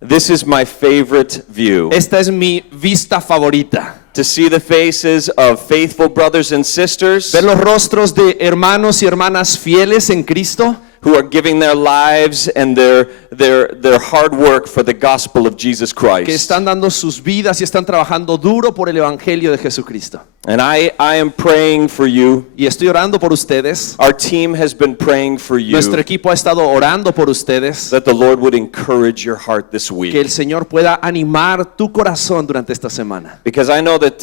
This is my favorite view. Esta es mi vista favorita. To see the faces of faithful brothers and sisters Ver los rostros de hermanos y hermanas fieles en Cristo, who are giving their lives and their hard work for the gospel of Jesus que Christ. están dando sus vidas y están trabajando duro por el evangelio de Jesucristo. And I am praying for you. Y estoy orando por ustedes. Our team has been praying for you Nuestro equipo ha estado orando por ustedes. that the Lord would encourage your heart this Que week. el Señor pueda animar tu corazón durante esta semana. Because I know that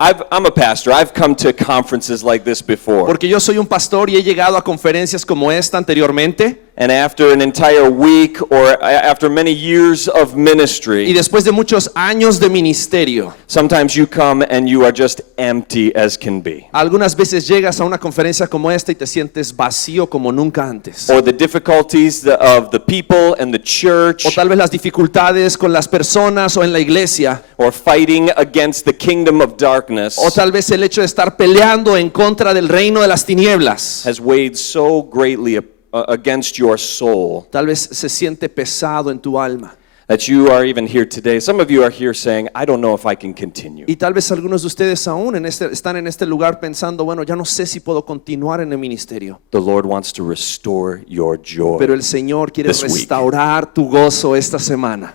I'm a pastor. I've come to conferences like this before. Porque yo soy un pastor y he llegado a conferencias como esta anteriormente. And after an entire week or after many years of Y ministry, después de muchos años de ministerio, sometimes you come and you are just empty as can be. algunas veces llegas a una conferencia como esta y te sientes vacío como nunca antes. Or the difficulties of the people and the church, O tal vez las dificultades con las personas o en la iglesia. or fighting against the kingdom of darkness O tal vez el hecho de estar peleando en contra del reino de las tinieblas. has weighed so greatly against your soul Tal vez se siente pesado en tu alma. that you are even here today. Some of you are here saying, I don't know if I can continue. Y tal vez algunos de ustedes aún están en este lugar pensando, bueno, ya no sé si puedo continuar en el ministerio. The Lord wants to restore your joy. Pero el Señor quiere This week. restaurar tu gozo esta semana.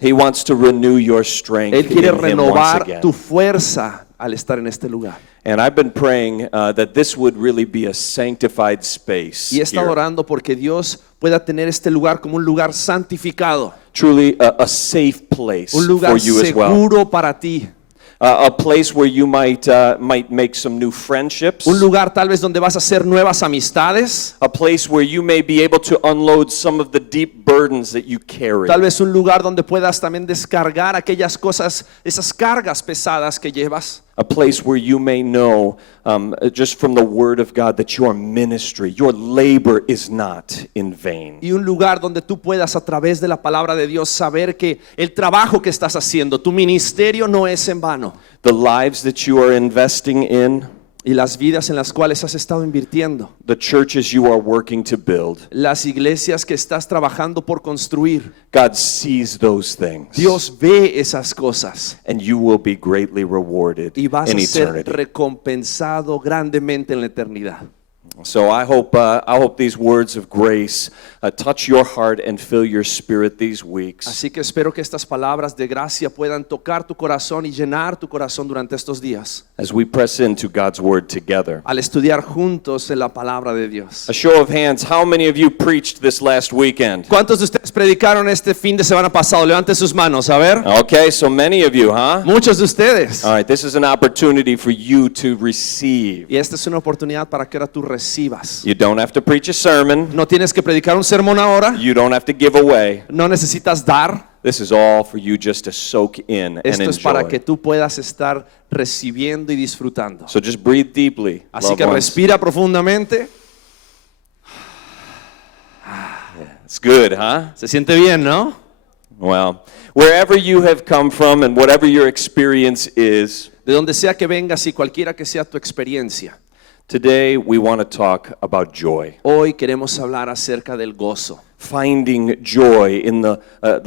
He wants to renew your strength Él quiere in Him once renovar again. tu fuerza al estar en este lugar. And I've been praying that this would really be a sanctified space Y he estado here. orando porque Dios pueda tener este lugar como un lugar santificado, Truly a safe place un lugar for you as well. seguro para ti, A place where you might make some new friendships. un lugar tal vez donde vas a hacer nuevas amistades, A place where you may be able to unload some of the deep burdens that you carry. tal vez un lugar donde puedas también descargar aquellas cosas, esas cargas pesadas que llevas. A place where you may know just from the word of God that your ministry, your labor is not in vain. Y un lugar donde tú puedas a través de la palabra de Dios saber que el trabajo que estás haciendo, tu ministerio no es en vano. The lives that you are investing in, Y las vidas en las cuales has estado invirtiendo, the churches you are working to build, las iglesias que estás trabajando por construir, God sees those things. Dios ve esas cosas And you will be greatly rewarded y vas in a ser eternity. recompensado grandemente en la eternidad. So I hope these words of grace touch your heart and fill your spirit these weeks. Así que espero que estas palabras de gracia puedan tocar tu corazón y llenar tu corazón durante estos días, As we press into God's word together. al estudiar juntos en la palabra de Dios. A show of hands, how many of you preached this last weekend? ¿Cuántos de ustedes predicaron este fin de semana pasado? Levanten sus manos, a ver. Okay, so many of you, huh? Muchos de ustedes. All right, this is an opportunity for you to receive. Y esta es una oportunidad para que ahora tú recibas. You don't have to preach a sermon. No tienes que predicar un sermón ahora. You don't have to give away. No necesitas dar. This is all for you just to soak in and Esto es para que enjoy. tú puedas estar recibiendo y disfrutando. So just breathe deeply. Así loved que ones. respira profundamente. It's good, huh? Se siente bien, ¿no? Well, wherever you have come from and whatever your experience is, De donde sea que vengas y cualquiera que sea tu experiencia. today we want to talk about joy. Hoy queremos hablar acerca del gozo. Finding joy in the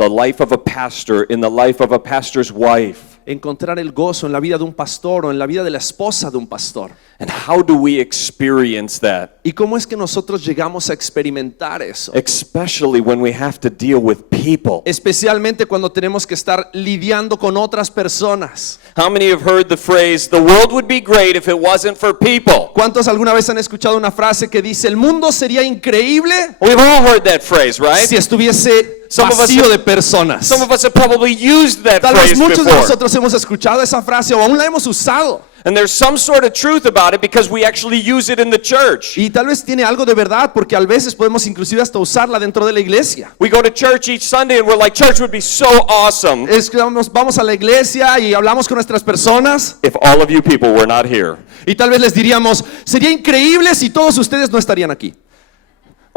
life of a pastor, in the life of a pastor's wife. Encontrar el gozo en la vida de un pastor o en la vida de la esposa de un pastor. And how do we experience that? ¿Y cómo es que nosotros llegamos a experimentar eso? Especially when we have to deal with people. Especialmente cuando tenemos que estar lidiando con otras personas. How many have heard the phrase, the world would be great if it wasn't for people? ¿Cuántos alguna vez han escuchado una frase que dice, el mundo sería increíble We've all heard that phrase, right? si estuviese Some of us vacío have- de personas? Some of us have probably used that Tal vez phrase muchos de before. nosotros hemos escuchado esa frase o aún la hemos usado. And there's some sort of truth about it because we actually use it in the church. Y tal vez tiene algo de verdad porque a veces podemos inclusive hasta usarla dentro de la iglesia. We go to church each Sunday and we're like, church would be so awesome Es que vamos a la iglesia y hablamos con nuestras personas if all of you people were not here. y tal vez les diríamos, sería increíble si todos ustedes no estarían aquí.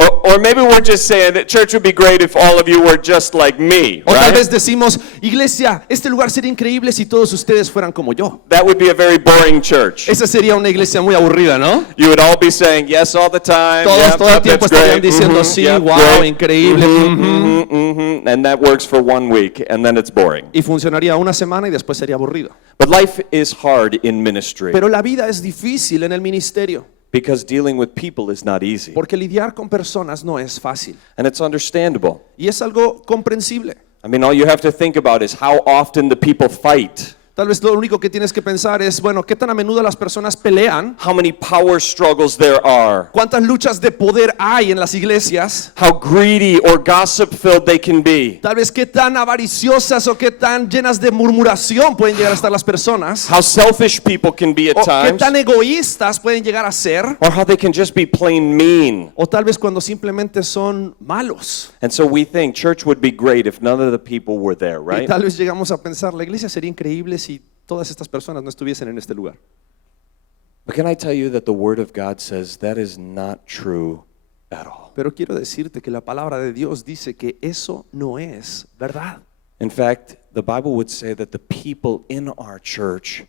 Or maybe we're just saying that church would be great if all of you were just like me, O tal vez right? decimos, iglesia, este lugar sería increíble si todos ustedes fueran como yo. That would be a very boring church. Esa sería una iglesia muy aburrida, ¿no? You would all be saying yes all the time. Todos Yep, todo el yep, tiempo that's estarían great. diciendo, Mhm, sí, yep, wow, great. increíble. And that works for 1 week, and then it's boring. Y funcionaría una semana y después sería aburrido. But life is hard in ministry Pero la vida es difícil en el ministerio, because dealing with people is not easy. porque lidiar con personas no es fácil. And it's understandable. Y es algo comprensible. I mean, all you have to think about is how often the people fight, Tal vez lo único que tienes que pensar es, bueno, ¿qué tan a menudo las personas pelean? how many power struggles there are, ¿Cuántas luchas de poder hay en las iglesias? how greedy or gossip filled they can be, Tal vez qué tan avariciosas o qué tan llenas de murmuración pueden llegar a estar las personas. how selfish people can be at O qué times, tan egoístas pueden llegar a ser. or how they can just be plain mean. O tal vez cuando simplemente son malos. And so we think church would be great if none of the people were there, Y right? tal vez llegamos a pensar, la iglesia sería increíble si todas estas personas no estuviesen en este lugar. But can I tell you that the Word of God says that is not true at all? Pero quiero decirte que la palabra de Dios dice que eso no es verdad. In fact, the Bible would say that the people in our church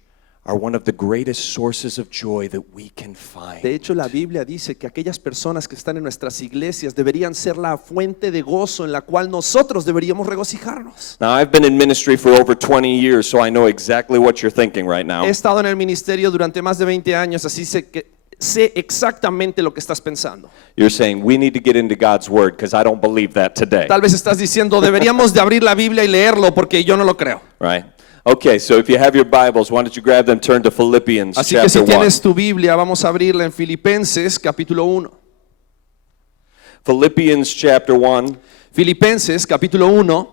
are one of the greatest sources of joy that we can find. De hecho, la Biblia dice que aquellas personas que están en nuestras iglesias deberían ser la fuente de gozo en la cual nosotros deberíamos regocijarnos. Now, I've been in ministry for over 20 years, so I know exactly what you're thinking right now. He estado en el ministerio durante más de 20 años, así sé exactamente lo que estás pensando. You're saying, we need to get into God's Word because I don't believe that today, Tal vez estás diciendo, deberíamos de abrir la Biblia y leerlo porque yo no lo creo. right? Okay, so if you have your Bibles, why don't you grab them, turn to Philippians Así que si chapter 1. tienes tu Biblia, vamos a abrirla en Filipenses capítulo 1. Philippians chapter 1. Filipenses capítulo 1.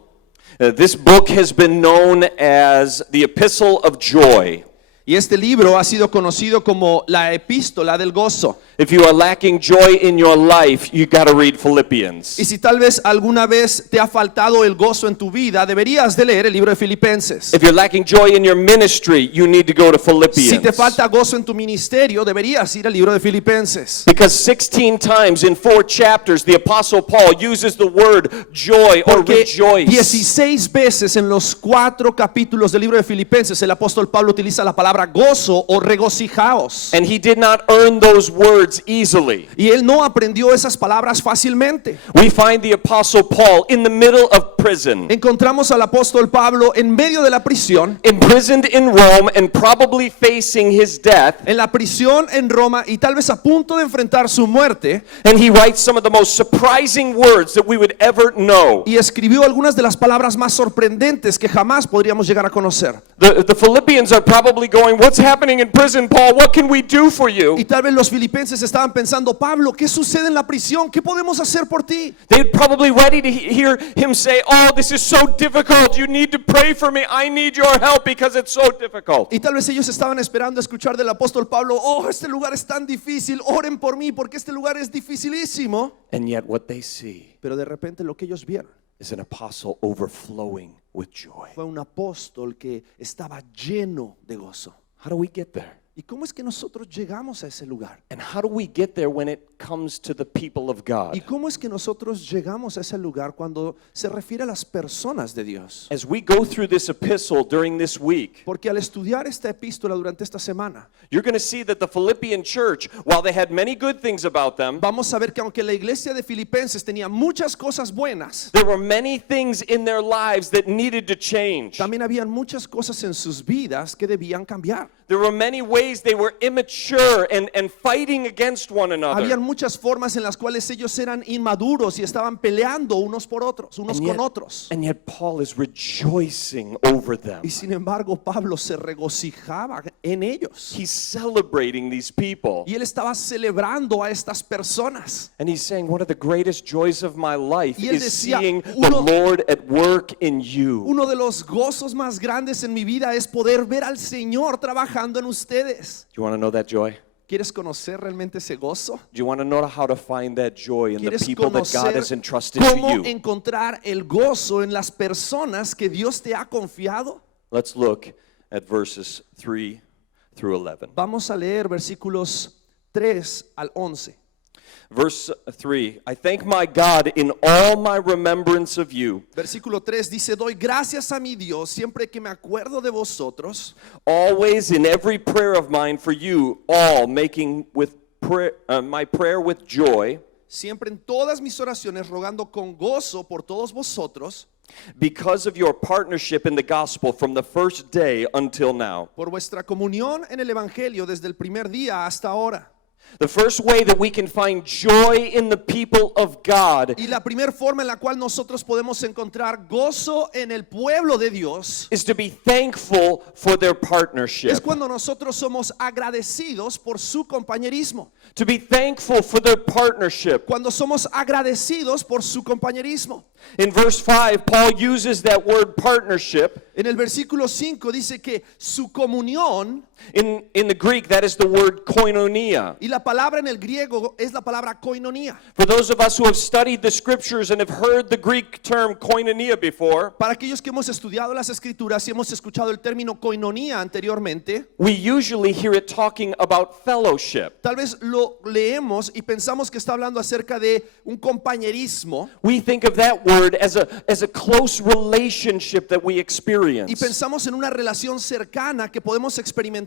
This book has been known as the Epistle of Joy. Y este libro ha sido conocido como la epístola del gozo. If you are lacking joy in your life, you got to read Philippians. Y si tal vez alguna vez te ha faltado el gozo en tu vida, deberías de leer el libro de Filipenses. If you're lacking joy in your ministry, you need to go to Philippians. Si te falta gozo en tu ministerio, deberías ir al libro de Filipenses. Because 16 times in 4 chapters, the Apostle Paul uses the word joy or Porque rejoice. 16 veces en los 4 capítulos del libro de Filipenses el apóstol Pablo utiliza la palabra gozo o regocijaos. And he did not earn those words easily. Y él no aprendió esas palabras fácilmente. We find the Apostle Paul in the middle of prison, Encontramos al apóstol Pablo en medio de la prisión, imprisoned in Rome and probably facing his death. en la prisión en Roma y tal vez a punto de enfrentar su muerte, And he writes some of the most surprising words that we would ever know. y escribió algunas de las palabras más sorprendentes que jamás podríamos llegar a conocer. The Philippians are probably going, what's happening in prison, Paul? What can we do for you? Y tal vez los filipenses estaban pensando, Pablo, ¿qué sucede en la prisión? ¿Qué podemos hacer por ti? They're probably ready to hear him say, oh, this is so difficult. You need to pray for me. I need your help because it's so difficult. Y tal vez ellos estaban esperando escuchar del apóstol Pablo, oh, este lugar es tan difícil, oren por mí porque este lugar es dificilísimo. And yet what they see Pero de repente lo que ellos vieron is an apostle overflowing with joy. fue un apóstol que estaba lleno de gozo. How do we get there? ¿Y cómo es que nosotros llegamos a ese lugar? And how do we get there when it comes to the people of God? ¿Y cómo es que nosotros llegamos a ese lugar cuando se refiere a las personas de Dios? As we go through this epistle during this week, Porque al estudiar esta epístola durante esta semana, you're going to see that the Philippian church, while they had many good things about them, vamos a ver que aunque la iglesia de Filipenses tenía muchas cosas buenas, there were many things in their lives that needed to change. también habían muchas cosas en sus vidas que debían cambiar. There were many ways they were immature and fighting against one another. Habían muchas formas en las cuales ellos eran inmaduros y estaban peleando unos por otros, unos con otros. And yet Paul is rejoicing over them. Y sin embargo, Pablo se regocijaba en ellos. He's celebrating these people. Y él estaba celebrando a estas personas. And he's saying, one of the greatest joys of my life Y él is decía, seeing the uno- Lord at work in you. Uno de los gozos más grandes en mi vida es poder ver al Señor trabajando en ustedes. Do you want to know that joy? ¿Quieres conocer realmente ese gozo? Do you want to know how to find that joy in the ¿Quieres people that God conocer has entrusted to cómo you? encontrar el gozo en las personas que Dios te ha confiado? Let's look at verses 3 through 11. Vamos a leer versículos 3 al 11. Verse 3, I thank my God in all my remembrance of you, Versículo 3 dice, doy gracias a mi Dios siempre que me acuerdo de vosotros, always in every prayer of mine for you, all making with my prayer with joy, siempre en todas mis oraciones rogando con gozo por todos vosotros, because of your partnership in the gospel from the first day until now. por vuestra comunión en el Evangelio desde el primer día hasta ahora. The first way that we can find joy in the people of God Y la primera forma en la cual nosotros podemos encontrar gozo en el pueblo de Dios is to be thankful for their es partnership. cuando nosotros somos agradecidos por su compañerismo. To be thankful for their partnership. Cuando somos agradecidos por su compañerismo. In verse 5, Paul uses that word partnership. En el versículo 5 dice que su comunión, In the Greek, that is the word koinonia. y la palabra en el griego es la palabra koinonía. For those of us who have studied the scriptures and have heard the Greek term koinonia before, Para aquellos que hemos estudiado las escrituras y hemos escuchado el término koinonía anteriormente, we usually hear it talking about fellowship. tal vez lo leemos y pensamos que está hablando acerca de un compañerismo We think of that word as a close relationship that we experience. y pensamos en una relación cercana que podemos experimentar.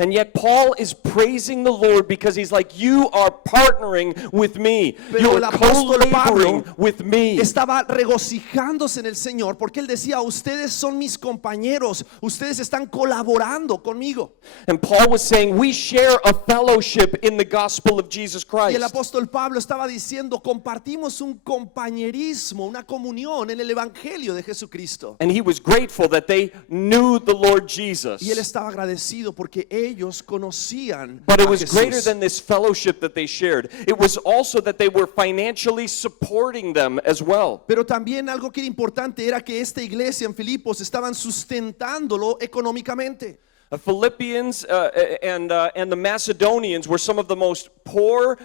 And yet Paul is praising the Lord because he's like, you are partnering with me. Pero You el are apóstol co-laboring Pablo with me. estaba regocijándose en el Señor porque él decía, ustedes son mis compañeros, ustedes están colaborando conmigo. And Paul was saying, we share a fellowship in the gospel of Jesus Y el Christ. apóstol Pablo estaba diciendo, compartimos un compañerismo, una comunión en el Evangelio de Jesucristo. And he was grateful that they knew the Lord Jesus. Y él estaba agradecido porque ellos conocían But it a was greater Jesús. than this fellowship that they shared. It was also that they were financially supporting them as well. Pero también algo que era importante era que esta iglesia en Filipos estaban sustentándolo económicamente. Philippians and the Macedonians were some of the most poor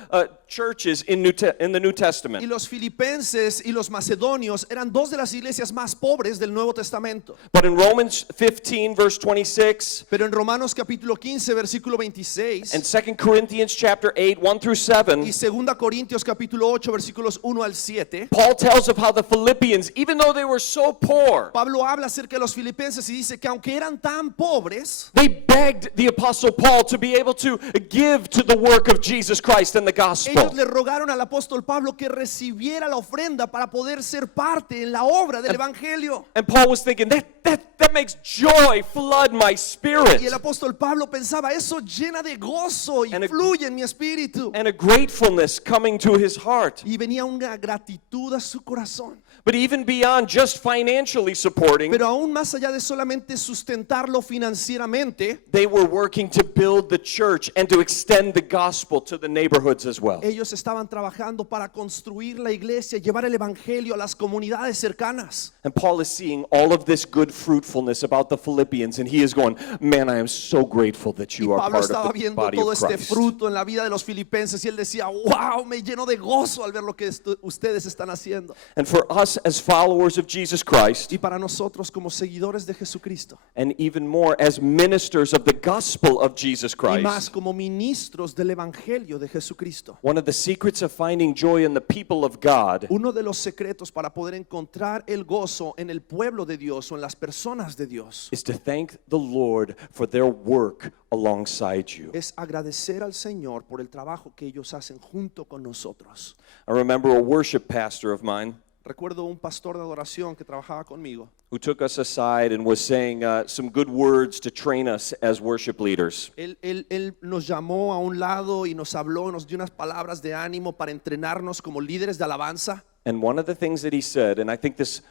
churches in the New Y Testament. los filipenses y los macedonios eran dos de las iglesias más pobres del Nuevo Testamento. But in Romans 15, verse 26, Pero en Romanos capítulo 15, versículo 26 and 2 Corinthians chapter 8, 1 through 7, y 2 Corintios capítulo 8, versículos 1 al 7, Paul tells of how the Philippians, even though they were so poor, Pablo habla acerca de los filipenses y dice que aunque eran tan pobres, they begged the Apostle Paul to be able to give to the work of Jesus Christ and the gospel. ellos le rogaron al apóstol Pablo que recibiera la ofrenda para poder ser parte en la obra del Evangelio. And Paul was thinking, that makes joy flood my spirit. Y el apóstol Pablo pensaba, eso llena de gozo y And a- fluye en mi espíritu. And a gratefulness coming to his heart. Y venía una gratitud a su corazón. But even beyond just financially supporting, Pero aún más allá de solamente sustentarlo financieramente, they were working to build the church and to extend the gospel to the neighborhoods as well. ellos estaban trabajando para construir la iglesia, llevar el evangelio a las comunidades cercanas. And Paul is seeing all of this good fruitfulness about the Philippians, and he is going, man, I am so grateful that Y you are Pablo part estaba of the viendo body todo of este Christ. fruto en la vida de los filipenses y él decía, wow, me lleno de gozo al ver lo que ustedes están haciendo. And for us as followers of Jesus Christ, Y para nosotros como seguidores de Jesucristo, and even more as ministers of the gospel of Jesus y más Christ, como ministros del evangelio de Jesucristo, one of the secrets of finding joy in the people of God uno de los secretos para poder encontrar el gozo en el pueblo de Dios o en las personas de Dios is to thank the Lord for their work alongside you. es agradecer al Señor por el trabajo que ellos hacen junto con nosotros. I remember a worship pastor of mine Recuerdo un pastor de adoración que trabajaba conmigo. who took us aside and was saying some good words to train us as worship leaders. Él nos llamó a un lado y nos habló, nos dio unas palabras de ánimo para entrenarnos como líderes de alabanza. And one of the things that he said, and I think this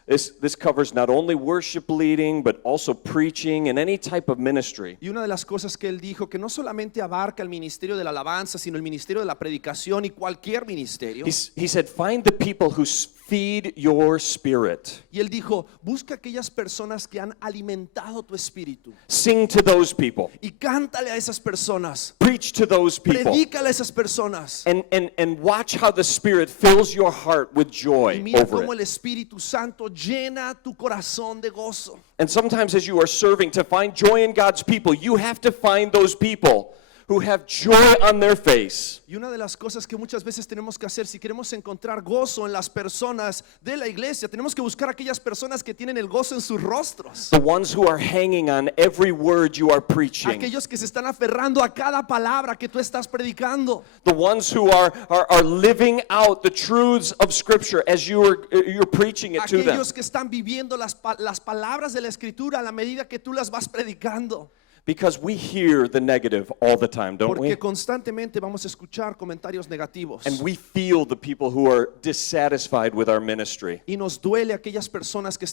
covers not only worship leading, but also preaching and any type of ministry. Y una de las cosas que él dijo, que no solamente abarca el ministerio de la alabanza, sino el ministerio de la predicación y cualquier ministerio. He said, find the people who feed your spirit. Y él dijo, busca aquellas personas que han alimentado tu espíritu. Sing to those people. Y cántale a esas personas. Preach to those people. Predícale a esas personas. And watch how the Spirit fills your heart with Y joy mira over cómo it. el Espíritu Santo llena tu corazón de gozo. And sometimes as you are serving to find joy in God's people, you have to find those people who have joy on their face. Y una de las cosas que muchas veces tenemos que hacer, si queremos encontrar gozo en las personas de la iglesia, tenemos que buscar aquellas personas que tienen el gozo en sus rostros. The ones who are hanging on every word you are preaching. Aquellos que se están aferrando a cada palabra que tú estás predicando. The ones who are living out the truths of Scripture as you're preaching it to them. Aquellos que están viviendo las palabras de la Escritura a la medida que tú las vas predicando. Because we hear the negative all the time, don't we? Porque constantemente vamos a escuchar comentarios negativos. And we feel the people who are dissatisfied with our ministry. Y nos duele aquellas personas que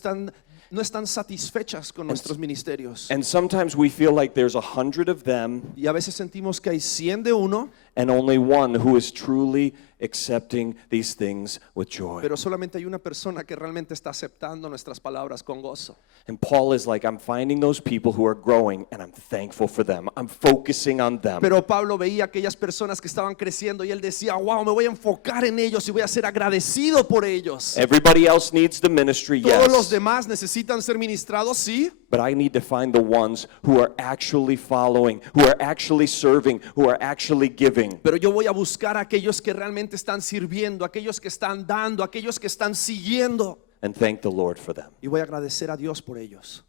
no están satisfechas con nuestros ministerios. And sometimes we feel like there's 100 of them Y a veces sentimos que hay 100 de uno, and only one who is truly accepting these things with joy. pero solamente hay una persona que realmente está aceptando nuestras palabras con gozo. And Paul is like, I'm finding those people who are growing and I'm thankful for them. I'm focusing on them. Pero Pablo veía aquellas personas que estaban creciendo y él decía, wow, me voy a enfocar en ellos y voy a ser agradecido por ellos. Everybody else needs the ministry, Todos los yes. demás necesitan ser ministrados, sí, But I need to find the ones who are actually following, who are actually serving, who are actually giving. pero yo voy a buscar a aquellos que realmente están sirviendo, aquellos que están dando, aquellos que están siguiendo. And thank the Lord for them. Y voy a agradecer a Dios por ellos.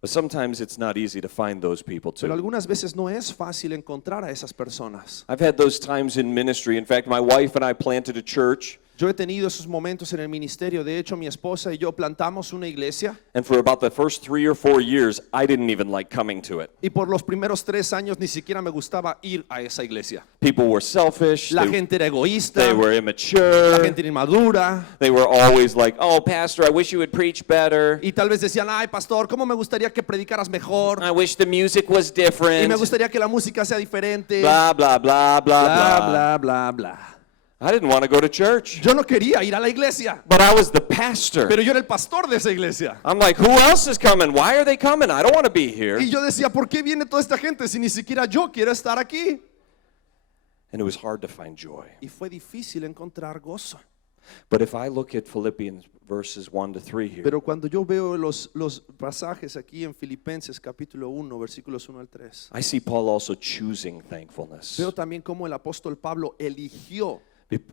But sometimes it's not easy to find those people Pero too. algunas veces no es fácil encontrar a esas personas. I've had those times in ministry. In fact, my wife and I planted a church. Yo he tenido esos momentos en el ministerio. De hecho, mi esposa y yo plantamos una iglesia. And for about the first 3 or 4 years, I didn't even like coming to it. Y por los primeros 3 años ni siquiera me gustaba ir a esa iglesia. People were selfish. La They, gente era egoísta, they were la immature. gente era inmadura. They were always like, oh, Pastor, I wish you would preach better. Y tal vez decían, ay, pastor, ¿cómo me gustaría que predicaras mejor? I wish the music was Y me different. gustaría que la música sea diferente. Blah, blah, blah, blah, Bla, blah. bla, bla, bla. I didn't want to go to church, Yo no quería ir a la iglesia, but I was the pastor. pero yo era el pastor de esa iglesia. I'm like, who else is coming? Why are they coming? I don't want to be here. Y yo decía, ¿por qué viene toda esta gente si ni siquiera yo quiero estar aquí? And it was hard to find joy. Y fue difícil encontrar gozo. But if I look at Philippians verses 1 to 3 here, Pero cuando yo veo los pasajes aquí en Filipenses capítulo 1, versículos 1 al 3, I see Paul also choosing thankfulness. veo también cómo el apóstol Pablo eligió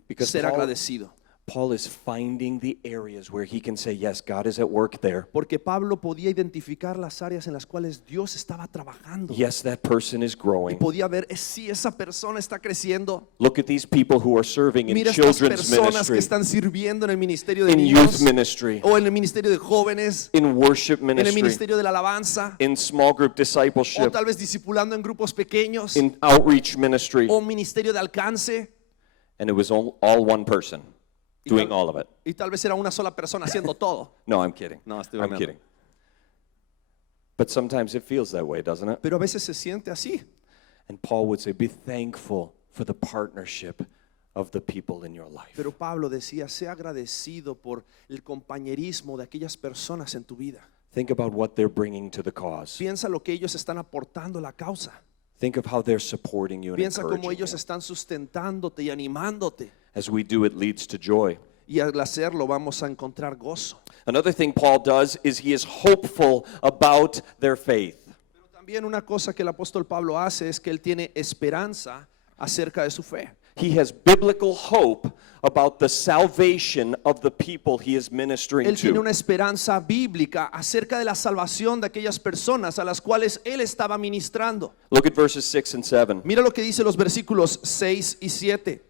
Because ser Paul, agradecido. Paul is finding the areas where he can say, yes, God is at work there. Porque Pablo podía identificar las áreas en las cuales Dios estaba trabajando. Yes, that person is Y growing. podía ver si esa persona está creciendo. Look at these people who are serving in Mira estas children's personas que ministry, están sirviendo en el ministerio de in niños youth ministry, o en el ministerio de jóvenes, in worship en el ministry, ministerio de la alabanza, in small group o discipleship, tal vez discipulando en grupos pequeños, in outreach ministry. o ministerio de alcance. And it was all one person doing all of it. Y tal vez era una sola persona haciendo todo. No, I'm kidding. No, estoy I'm bromeando. kidding. But sometimes it feels that way, doesn't it? Pero a veces se siente así. And Paul would say, be thankful for the partnership of the people in your life. Pero Pablo decía, sé agradecido por el compañerismo de aquellas personas en tu vida. Think about what they're bringing to the cause. Piensa lo que ellos están aportando a la causa. Think of how they're supporting you and Piensa cómo encouraging ellos you. están sustentándote y animándote. As we do, it leads to joy. Y al hacerlo vamos a encontrar gozo. Another thing Paul does is he is hopeful about their faith. Pero también una cosa que el apóstol Pablo hace es que él tiene esperanza acerca de su fe. He has biblical hope about the salvation of the people he is ministering Él tiene to. una esperanza bíblica acerca de la salvación de aquellas personas a las cuales él estaba ministrando. Look at verses 6 and 7. Mira lo que dice los versículos 6 y 7.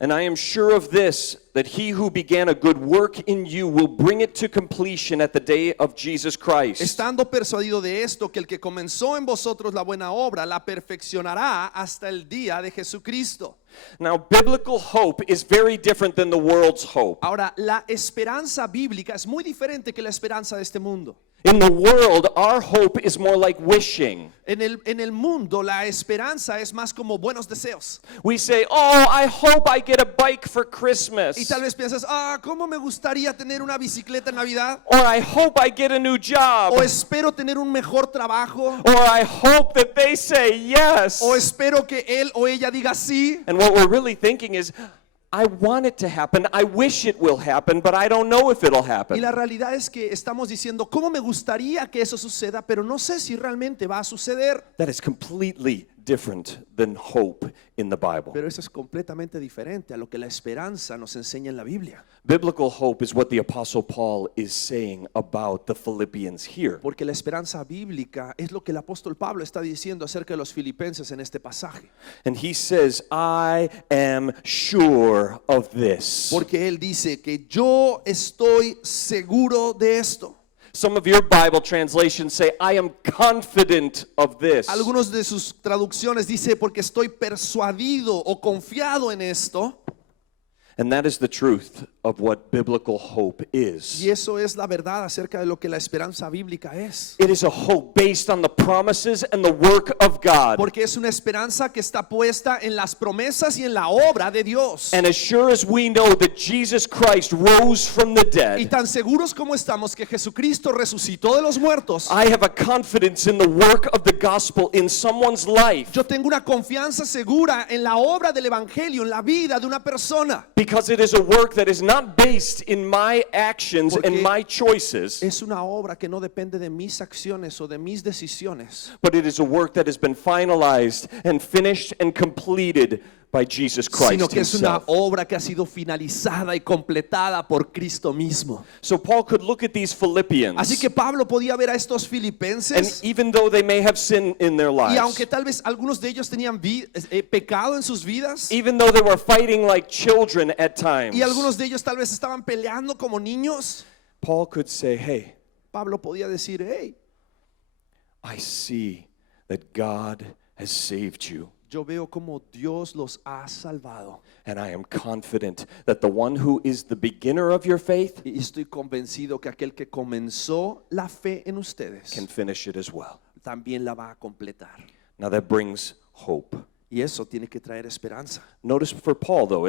And I am sure of this, that he who began a good work in you will bring it to completion at the day of Jesus Christ. Estando persuadido de esto, que el que comenzó en vosotros la buena obra la perfeccionará hasta el día de Jesucristo. Now, biblical hope is very different than the world's hope. Ahora, la esperanza bíblica es muy diferente que la esperanza de este mundo. In the world, our hope is more like wishing. En el mundo, la esperanza es más como buenos deseos. We say, oh, I hope I get a bike for Y Christmas. tal vez piensas, ¿cómo me gustaría tener una bicicleta en Navidad? Or I hope I get a new job. O espero tener un mejor trabajo. Or I hope that they say yes. O espero que él o ella diga sí. And what we're really thinking is, I want it to happen. I wish it will happen, but I don't know if it'll Y happen. la realidad es que estamos diciendo, ¿cómo me gustaría que eso suceda? Pero no sé si realmente va a suceder. That is completely different than hope in the Bible. Pero eso es completamente diferente a lo que la esperanza nos enseña en la Biblia. Biblical hope is what the Apostle Paul is saying about the Philippians here. Porque la esperanza bíblica es lo que el apóstol Pablo está diciendo acerca de los filipenses en este pasaje. And he says, I am sure of this. Porque él dice que yo estoy seguro de esto. Some of your Bible translations say, I am confident of this. Algunos de sus traducciones dice porque estoy persuadido o confiado en esto. And that is the truth of what biblical hope is. Y eso es la verdad acerca de lo que la esperanza bíblica es. It is a hope based on the promises and the work of God. Porque es una esperanza que está puesta en las promesas y en la obra de Dios. And as sure as we know that Jesus Christ rose from the Y dead, tan seguros como estamos que Jesucristo resucitó de los muertos, I have a confidence in the work of the gospel in someone's life yo tengo una confianza segura en la obra del evangelio, en la vida de una persona. because it is a work that is not based in my actions and Porque my choices, Es una obra que no depende de mis acciones o de mis decisiones, but it is a work that has been finalized and finished and completed by Jesus sino Christ que es una himself. obra que ha sido finalizada y completada por Cristo mismo. So Paul could look at these Philippians, Así que Pablo podía ver a estos and filipenses, even though they may have sin in their y lives, aunque tal vez algunos de ellos tenían pecado en sus vidas, even though they were fighting like children at times, y algunos de ellos tal vez estaban peleando como niños, Paul could say, hey, Pablo podía decir, hey, I see that God has saved you, yo veo como Dios los ha salvado. and I am confident that the one who is the beginner of your faith Y estoy convencido que aquel que comenzó la fe en ustedes can finish it as well. también la va a completar. Now that brings hope. Y eso tiene que traer esperanza. Notice for Paul, though,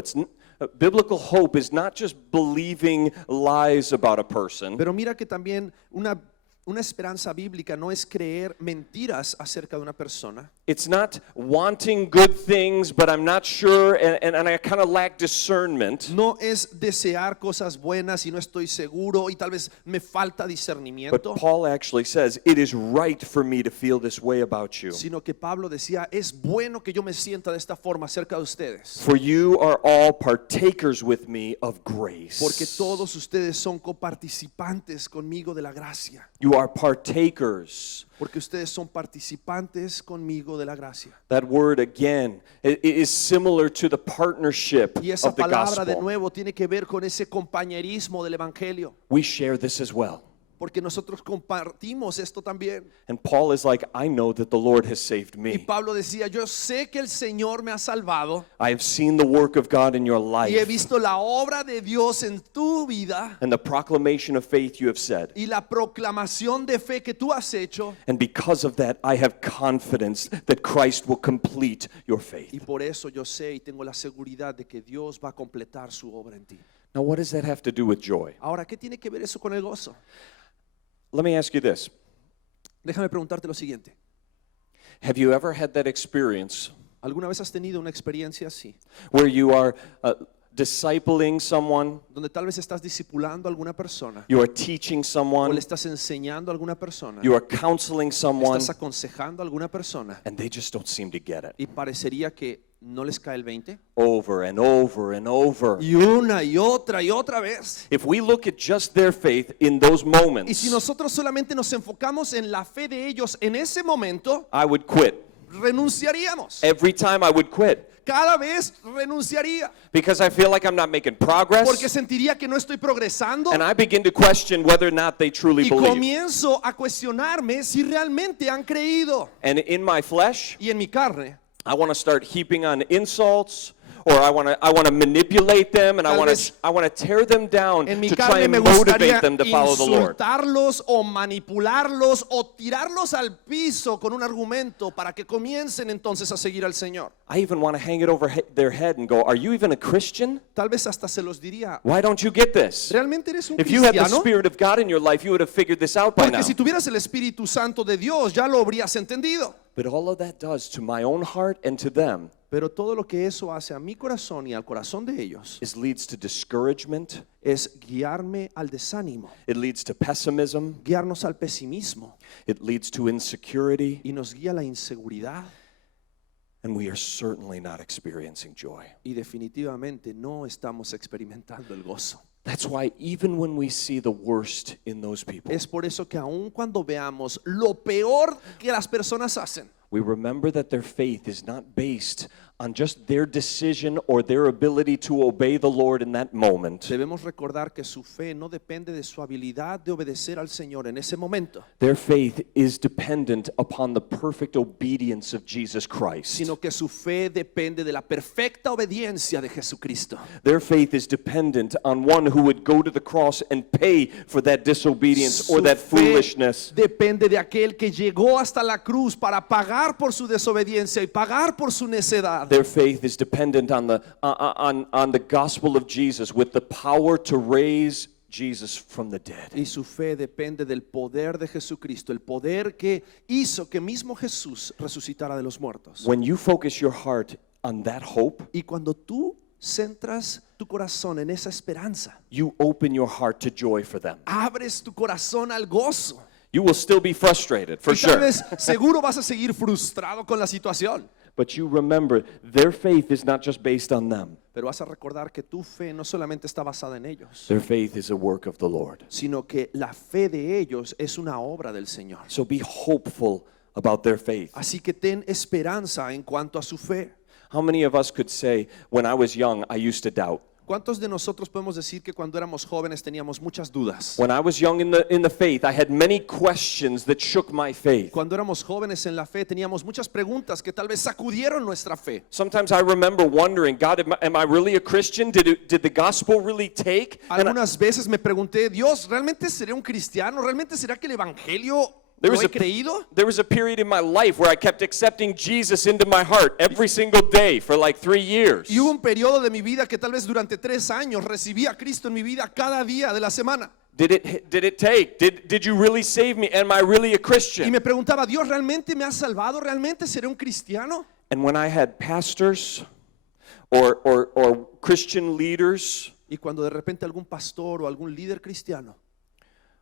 biblical hope is not just believing lies about a person. Pero mira que también una esperanza bíblica no es creer mentiras acerca de una persona. It's not wanting good things, but I'm not sure, and I kind of lack discernment. No es desear cosas buenas y no estoy seguro y tal vez me falta But discernimiento. Paul actually says, it is right for me to feel this way about you. Sino que Pablo decía, es bueno que yo me sienta de esta forma acerca de ustedes. For you are all partakers with me of grace. Porque todos ustedes son coparticipantes conmigo de la gracia. You are partakers. Porque ustedes son participantes conmigo de la gracia. That word again is similar to the partnership Y esa of the palabra de gospel. nuevo tiene que ver con ese compañerismo del evangelio. We share this as well. Porque nosotros compartimos esto también. And Paul is like, I know that the Lord has saved Y me. Pablo decía, yo sé que el Señor me ha salvado I have seen the work of God in your y he life visto la obra de Dios en tu vida and the proclamation of faith you have said. y la proclamación de fe que tú has hecho. And because of that, I have confidence that Christ will complete your faith. Y por eso yo sé y tengo la seguridad de que Dios va a completar su obra en ti. Now, what does that have to do with joy? Ahora, ¿qué tiene que ver eso con el gozo? Let me ask you this. Déjame preguntarte lo siguiente. Have you ever had that experience ¿Alguna vez has tenido una experiencia así? where you are discipling someone, Donde tal vez estás discipulando a alguna persona you are teaching o someone, le estás enseñando a alguna persona, you are counseling someone, estás aconsejando a alguna persona and they just don't seem to get it? y parecería que no les cae el 20? Over and over and over. Y una y otra vez. If we look at just their faith in those Y moments, si nosotros solamente nos enfocamos en la fe de ellos en ese momento, I would quit. renunciaríamos. Every time I would quit Cada vez renunciaría. because I feel like I'm not making progress, Porque sentiría que no estoy progresando. and I begin to question whether or not they truly Y believe. comienzo a cuestionarme si realmente han creído. And in my flesh, Y en mi carne, I want to start heaping on insults, or I want to manipulate them, and I Tal want vez to tear them down en mi to try carne and me motivate gustaría them to follow the Lord. insultarlos o manipularlos o tirarlos al piso con un argumento para que comiencen entonces a seguir al Señor. I even want to hang it over their head and go, "Are you even a Christian? Tal vez hasta se los diría, Why don't you get this? ¿realmente eres un If you had the cristiano? Spirit of God in your life, you would have figured this out by now." Porque si tuvieras el Espíritu Santo de Dios, ya lo habrías entendido. But all of that does to my own heart and to them Pero todo lo que eso hace a mi corazón y al corazón de ellos leads to discouragement. es guiarme al desánimo, It leads to pessimism. guiarnos al pesimismo It leads to insecurity. y nos guía a la inseguridad. And we are certainly not experiencing joy. Y definitivamente no estamos experimentando el gozo. That's why even when we see the worst in those people, Es por eso que aun cuando veamos lo peor que las personas hacen, we remember that their faith is not based on just their decision or their ability to obey the Lord in that moment. debemos recordar que su fe no depende de su habilidad de obedecer al Señor en ese momento, Their faith is dependent upon the perfect obedience of Jesus Christ. sino que su fe depende de la perfecta obediencia de Jesucristo. Their faith is dependent on one who would go to the cross and pay for that disobedience or Su that fe foolishness. depende de aquel que llegó hasta la cruz para pagar por su desobediencia y pagar por su necedad. Their faith is dependent on the gospel of Jesus with the power to raise Jesus from the dead. Y su fe depende del poder de Jesucristo, el poder que hizo que mismo Jesús resucitara de los muertos. When you focus your heart on that hope, Y cuando tú centras tu corazón en esa esperanza, you open your heart to joy for them. abres tu corazón al gozo. You will still be frustrated, for Y tal sure. vez seguro vas a seguir frustrado con la situación, But you remember, their faith is not just based on them. pero vas a recordar que tu fe no solamente está basada en ellos, Their faith is a work of the Lord. sino que la fe de ellos es una obra del Señor. So be hopeful about their faith. Así que ten esperanza en cuanto a su fe. How many of us could say, when I was young, I used to doubt? ¿Cuántos de nosotros podemos decir que cuando éramos jóvenes teníamos muchas dudas? When I was young in the faith, I had many questions that shook my faith. Cuando éramos jóvenes en la fe teníamos muchas preguntas que tal vez sacudieron nuestra fe. Sometimes I remember wondering, God, am I really a Christian? Did the gospel really take? And Algunas veces me pregunté, Dios, ¿realmente seré un cristiano? ¿Realmente será que el evangelio There lo was, he a, creído? there was a period in my life where I kept accepting Jesus into my heart every single day for like 3 years. Y hubo un periodo de mi vida que tal vez durante 3 años recibí a Cristo en mi vida cada día de la semana. Did it take? Did you really save me? Am I really a Y Christian? me preguntaba, Dios, ¿realmente me ha salvado? ¿Realmente seré un cristiano? And when I had pastors or Christian leaders Y cuando de repente algún pastor o algún líder cristiano,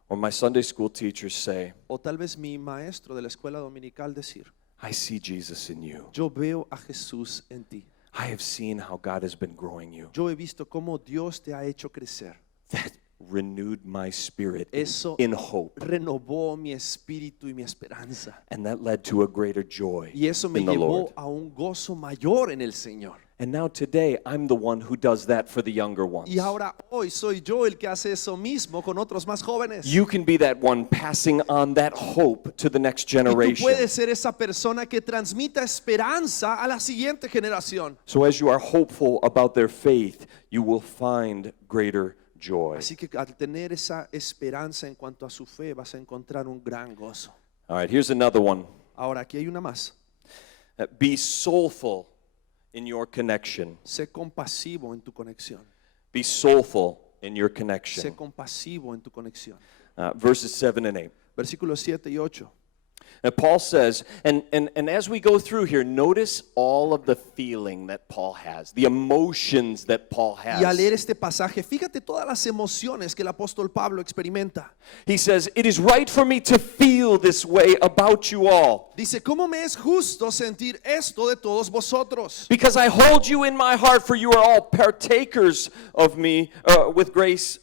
or my Sunday school teachers say, o tal vez mi maestro de la escuela dominical decir, I see Jesus in you. yo veo a Jesús en ti. I have seen how God has been growing you. Yo he visto cómo Dios te ha hecho crecer. That renewed my spirit Eso in hope. renovó mi espíritu y mi esperanza. And that led to a greater joy Y eso me in the Lord. llevó a un gozo mayor en el Señor. And now today, I'm the one who does that for the younger ones. Y ahora hoy soy yo el que hace eso mismo con otros más jóvenes. You can be that one passing on that hope to the next Y tú generation. puedes ser esa persona que transmita esperanza a la siguiente generación. So as you are hopeful about their faith, you will find greater joy. Así que al tener esa esperanza en cuanto a su fe vas a encontrar un gran gozo. All right, here's another one. Ahora aquí hay una más. Be soulful in your connection. Sé compasivo en tu conexión. Be soulful in your Sé connection. compasivo en tu conexión. Verses 7 and 8. Versículos 7 y 8. Paul says, and as we go through here, notice all of the feeling that Paul has, the emotions that Paul Y al leer has. este pasaje, fíjate todas las emociones que el apóstol Pablo experimenta. He says, it is right for me to feel this way about you all, Dice, ¿cómo me es justo sentir esto de todos vosotros? because I hold you in my heart, for you are all partakers of me with grace,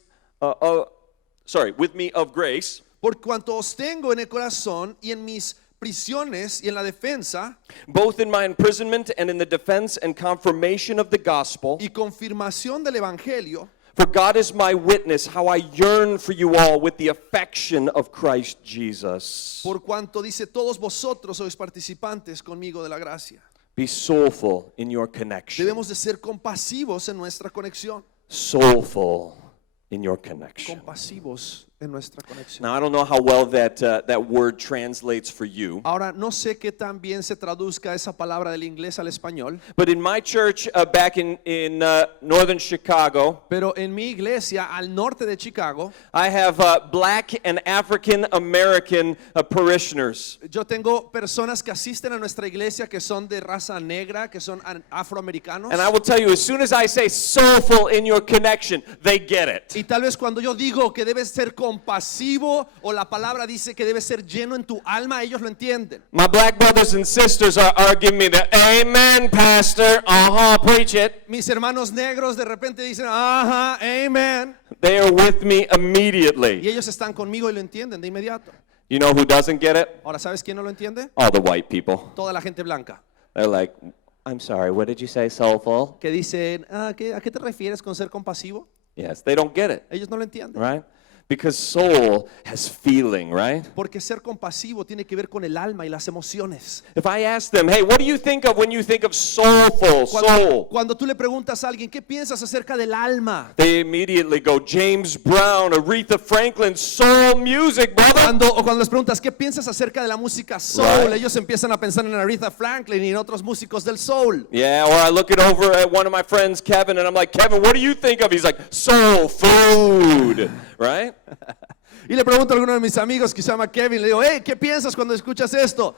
with me of grace. Por cuanto os tengo en el corazón y en mis prisiones y en la defensa Both in my imprisonment and in the defense and confirmation of the gospel. y confirmación del evangelio, For God is my witness, how I yearn for you all with the affection of Christ Jesus. por cuanto dice, todos vosotros sois participantes conmigo de la gracia. Be soulful in your connection. Debemos de ser compasivos en nuestra conexión. Soulful in your connection. Compasivos en nuestra conexión. Now, I don't know how well that word translates for you, Ahora, no sé qué tan bien se traduzca esa palabra del inglés al español, but in my church back in northern Chicago, pero en mi iglesia al norte de Chicago, I have black and African American parishioners. yo tengo personas que asisten a nuestra iglesia que son de raza negra, que son afroamericanos. And I will tell you, as soon as I say soulful in your connection, they get it. Y tal vez cuando yo digo que debes ser compasivo compasivo, o la palabra dice que debe ser lleno en tu alma, ellos lo entienden. My black brothers and sisters are giving me the amen, pastor. Preach it. Mis hermanos negros de repente dicen, ajá, amen. They are with me Y immediately. ellos están conmigo y lo entienden de inmediato. You know who doesn't get it? Ahora, ¿sabes quién no lo entiende? All the white people. Toda la gente blanca. They're like, I'm sorry, what did you say, soulful? Que dicen, ¿a qué te refieres con ser compasivo? Yes, they don't get it, Ellos no lo entienden. right? Because soul has feeling, right? Porque ser compasivo tiene que ver con el alma y las emociones. If I ask them, hey, what do you think of when you think of soulful, soul? Cuando tú le preguntas a alguien, ¿qué piensas acerca del alma? They immediately go, James Brown, Aretha Franklin, soul music, brother. Cuando les preguntas, ¿qué piensas acerca de la música soul? Right. Ellos empiezan a pensar en Aretha Franklin y en otros músicos del soul. Yeah, or I look it over at one of my friends, Kevin, and I'm like, Kevin, what do you think of? He's like, soul food, right? Y le pregunto a alguno de mis amigos que se llama Kevin, le digo, hey, ¿qué piensas cuando escuchas esto?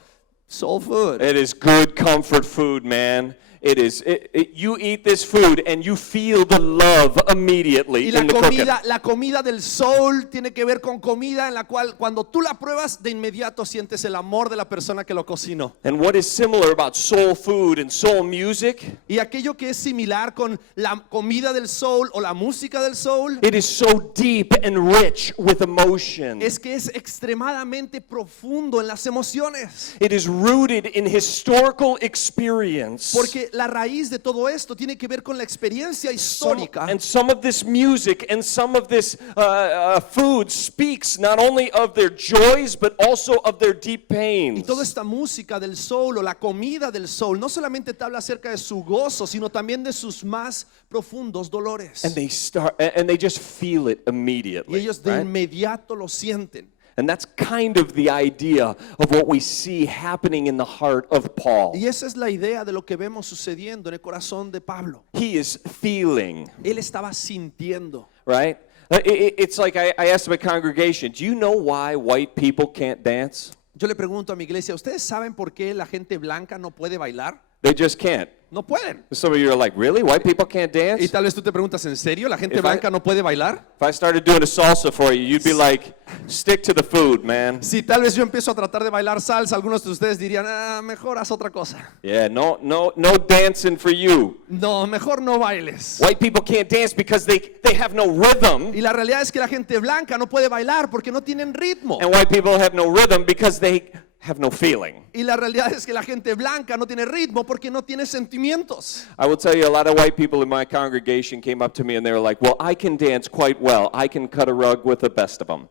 Soul food. It is good comfort food, man. It is. You eat this food and you feel the love immediately Y la in the cooking. comida del soul tiene que ver con comida en la cual cuando tú la pruebas de inmediato sientes el amor de la persona que lo cocinó. And what is similar about soul food and soul music? Y aquello que es similar con la comida del soul o la música del soul It is so deep and rich with emotion. es que es extremadamente profundo en las emociones. It is rooted in historical experience. Porque la raíz de todo esto tiene que ver con la experiencia histórica. And some of this music and some of this food speaks not only of their joys but also of their deep Y pains. toda esta música del soul o la comida del soul no solamente te habla acerca de su gozo, sino también de sus más profundos dolores. And they just feel it Y immediately. ellos de right? inmediato lo sienten. And that's kind of the idea of what we see happening in the heart of Paul. Y esa es la idea de lo que vemos sucediendo en el corazón de Pablo. He is feeling, Él estaba sintiendo. right? It's like I asked my congregation, do you know why white people can't dance? Yo le pregunto a mi iglesia, ¿ustedes saben por qué la gente blanca no puede bailar? They just can't. No pueden. Some of you are like, really? White people can't Y dance? tal vez tú te preguntas, ¿en serio? ¿La gente If I- blanca no puede bailar? If I started doing a salsa for you, you'd be like, stick to the food, man. Si tal vez yo empiezo a tratar de bailar salsa, algunos de ustedes dirían, mejor haz otra cosa. Yeah, no dancing for you. No, mejor no bailes. White people can't dance because they have no rhythm. Y la realidad es que la gente blanca no puede bailar porque no tienen ritmo. And white people have no rhythm because they have no feeling. Y la realidad es que la gente blanca no tiene ritmo porque no tiene sentimientos. I will tell you, a lot of white people in my congregation came up to me and they were like, well, I can dance quite well. I can cut a rug with the best of them.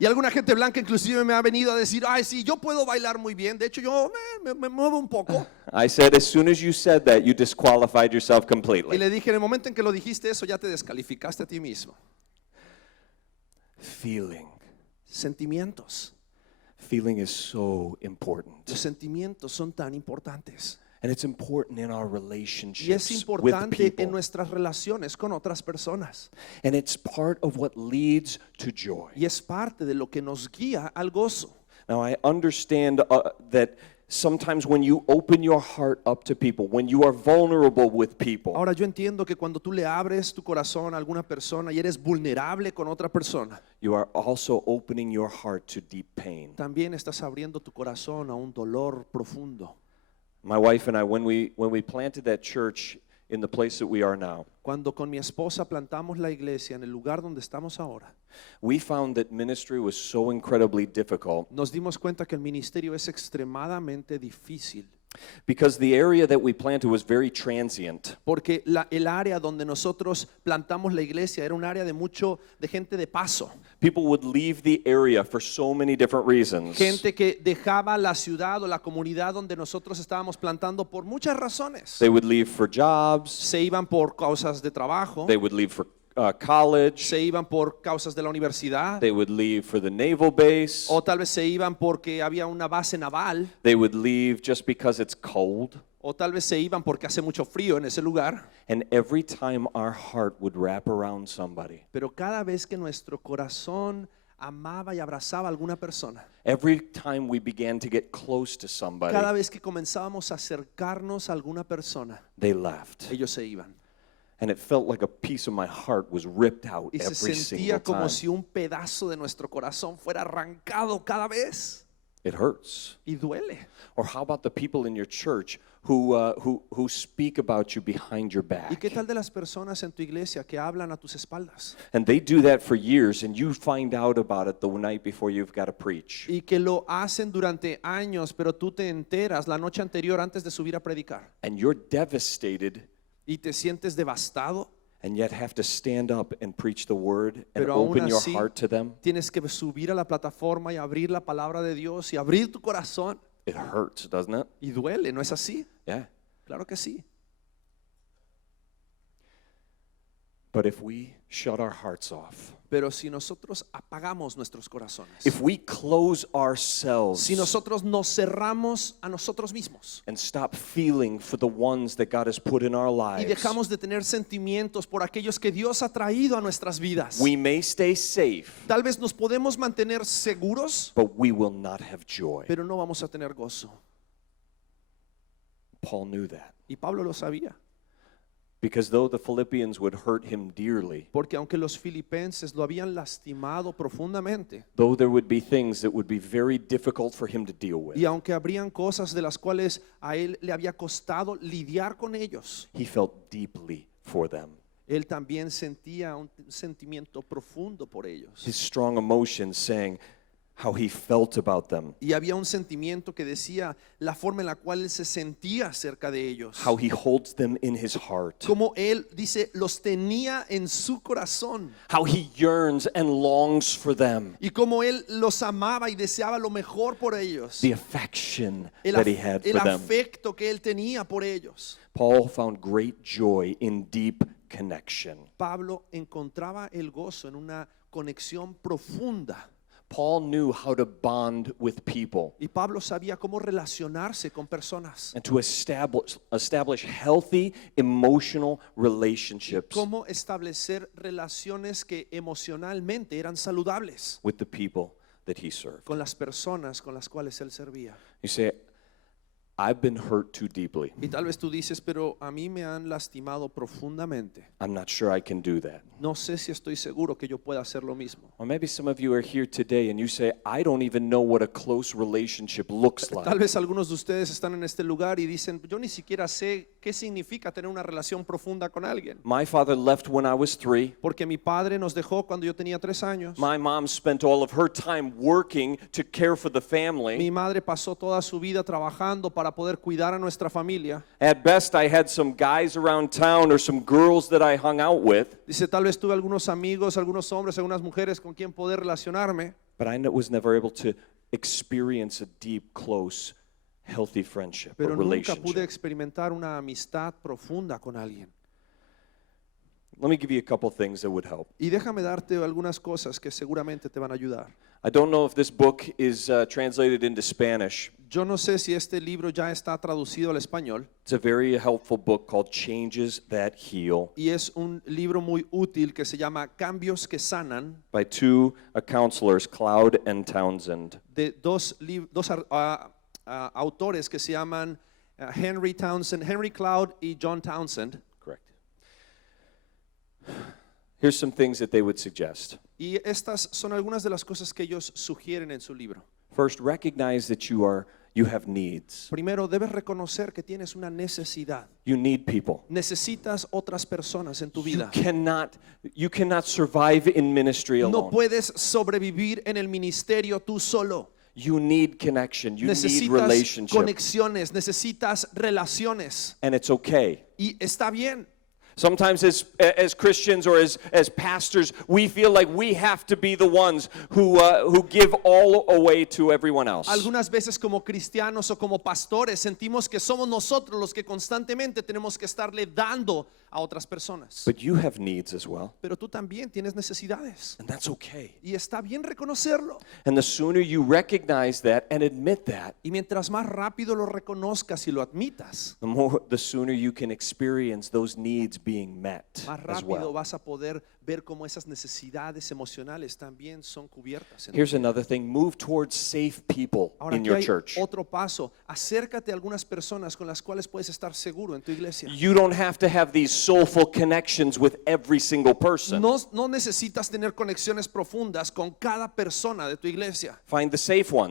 Y alguna gente blanca inclusive me ha venido a decir, ay, sí, yo puedo bailar muy bien. De hecho, yo me muevo un poco. I said, as soon as you said that, you disqualified yourself Y completely. le dije, en el momento en que lo dijiste eso, ya te descalificaste a ti mismo. Feeling. Sentimientos. Feeling is so important. Los sentimientos son tan importantes. And it's important in our Y es relationships with importante en people. nuestras relaciones con otras personas. And it's part of what leads to joy. Y es parte de lo que nos guía al gozo. Now, I understand that sometimes when you open your heart up to people, when you are vulnerable with people, Ahora yo entiendo que cuando tú le abres tu corazón a alguna persona y eres vulnerable con otra persona, you are also opening your heart to deep pain. también estás abriendo tu corazón a un dolor profundo. My wife and I, when we planted that church in the place that we are now, Cuando con mi esposa plantamos la iglesia en el lugar donde estamos ahora, we found that ministry was so incredibly difficult nos dimos cuenta que el ministerio es extremadamente difícil. because the area that we planted was very transient. Porque el área donde nosotros plantamos la iglesia era un área de gente de paso. People would leave the area for so many different reasons. Gente que dejaba la ciudad o la comunidad donde nosotros estábamos plantando por muchas razones. They would leave for jobs, Se iban por causas de trabajo, they would leave for college, se iban por causas de la universidad, they would leave for the naval base, o tal vez se iban porque había una base naval, they would leave just because it's cold. o tal vez se iban porque hace mucho frío en ese lugar. And every time our heart would wrap around somebody, Pero cada vez que nuestro corazón amaba y abrazaba a alguna persona, every time we began to get close to cada somebody, vez que comenzábamos a acercarnos a alguna persona, they left. ellos se iban. And it felt like a piece of my heart was ripped out Y se every single sentía como time. si un pedazo de nuestro corazón fuera arrancado cada vez. It hurts. Y duele. Or how about the people in your church who speak about you behind your ¿Y qué back? tal de las personas en tu iglesia que hablan a tus espaldas? And they do that for years, and you find out about it the night before you've got to preach. Y que lo hacen durante años, pero tú te enteras la noche anterior antes de subir a predicar. And you're devastated, Y te sientes devastado, and yet have to stand up and preach the word and pero aún open your así heart to them. tienes que subir a la plataforma y abrir la palabra de Dios y abrir tu corazón. It hurts, doesn't it? Y duele, ¿no es así? Yeah. Claro que sí. But if we shut our hearts off, Pero si nosotros apagamos nuestros corazones, if we close ourselves si nosotros nos cerramos a nosotros mismos and stop feeling for the ones that God has put in our y lives, dejamos de tener sentimientos por aquellos que Dios ha traído a nuestras vidas, we may stay safe, tal vez nos podemos mantener seguros, but we will not have joy. pero no vamos a tener gozo. Paul knew that. Y Pablo lo sabía, Because though the Philippians would hurt him dearly, porque aunque los filipenses lo habían lastimado profundamente, though there would be things that would be very difficult for him to deal with, y aunque habrían cosas de las cuales a él le había costado lidiar con ellos, he felt deeply for them. él también sentía un sentimiento profundo por ellos. His strong emotions saying how he felt about them, Y había un sentimiento que decía la forma en la cual él se sentía acerca de ellos. how he holds them in his heart, Como él dice, los tenía en su corazón. how he yearns and longs for them, Y como él los amaba y deseaba lo mejor por ellos. the affection El, that he had el for them. afecto que él tenía por ellos. Paul found great joy in deep connection. Pablo encontraba el gozo en una conexión profunda. Paul knew how to bond with people Y Pablo sabía cómo relacionarse con personas. and to establish healthy emotional relationships Cómo establecer relaciones que emocionalmente eran saludables with the people that he served. con las personas con las cuales él servía. You say, I've been hurt too deeply. Y tal vez tú dices, pero a mí me han lastimado profundamente. I'm not sure I can do that. No sé si estoy seguro que yo pueda hacer lo mismo. Or maybe some of you are here today and you say, I don't even know what a close relationship looks Tal like. vez algunos de ustedes están en este lugar y dicen, yo ni siquiera sé qué significa tener una relación profunda con alguien. My father left when I was 3. Porque mi padre nos dejó cuando yo tenía 3 años. My mom spent all of her time working to care for the family. Mi madre pasó toda su vida trabajando para poder cuidar a nuestra familia. At best, I had some guys around town or some girls that I hung out with, Dice, tal vez tuve algunos amigos, algunos hombres, algunas mujeres con quien poder relacionarme, but I was never able to experience a deep, close, healthy friendship or pero nunca pude relationship. experimentar una amistad profunda con alguien. Let me give you a couple things that would help. Y déjame darte algunas cosas que seguramente te van a ayudar. I don't know if this book is translated into Spanish. Yo no sé si este libro ya está traducido al español It's a very helpful book called Changes That Heal y es un libro muy útil que se llama Cambios que Sanan, by two counselors, Cloud and Townsend. de dos autores que se llaman Henry Cloud y John Townsend. Correct. Here's some things that they would suggest. Y estas son algunas de las cosas que ellos sugieren en su libro. First, recognize that you have needs. Primero, debes reconocer que tienes una necesidad. You need people. Necesitas otras personas en tu You vida. cannot survive in ministry No alone. puedes sobrevivir en el ministerio tú solo. You need connection. You need Necesitas relationship. conexiones, necesitas relaciones. And it's okay. Y está bien. Sometimes as Christians or as pastors, we feel like we have to be the ones who give all away to everyone else. Algunas veces como cristianos o como pastores sentimos que somos nosotros los que constantemente tenemos que estarle dando a otras personas. But you have needs as well. Pero tú también tienes necesidades. And that's okay. Y está bien reconocerlo. And the sooner you recognize that and admit that, Y mientras más rápido lo reconozcas y lo admitas, the sooner you can experience those needs being met más as rápido well. vas a poder ver cómo esas necesidades emocionales también son cubiertas. Here's another thing. Move towards safe people Ahora in aquí your hay church. otro paso. Acércate a algunas personas con las cuales puedes estar seguro en tu iglesia. You don't have to have these soulful connections with every single person. No necesitas tener conexiones profundas con cada persona de tu iglesia. Find the safe ones.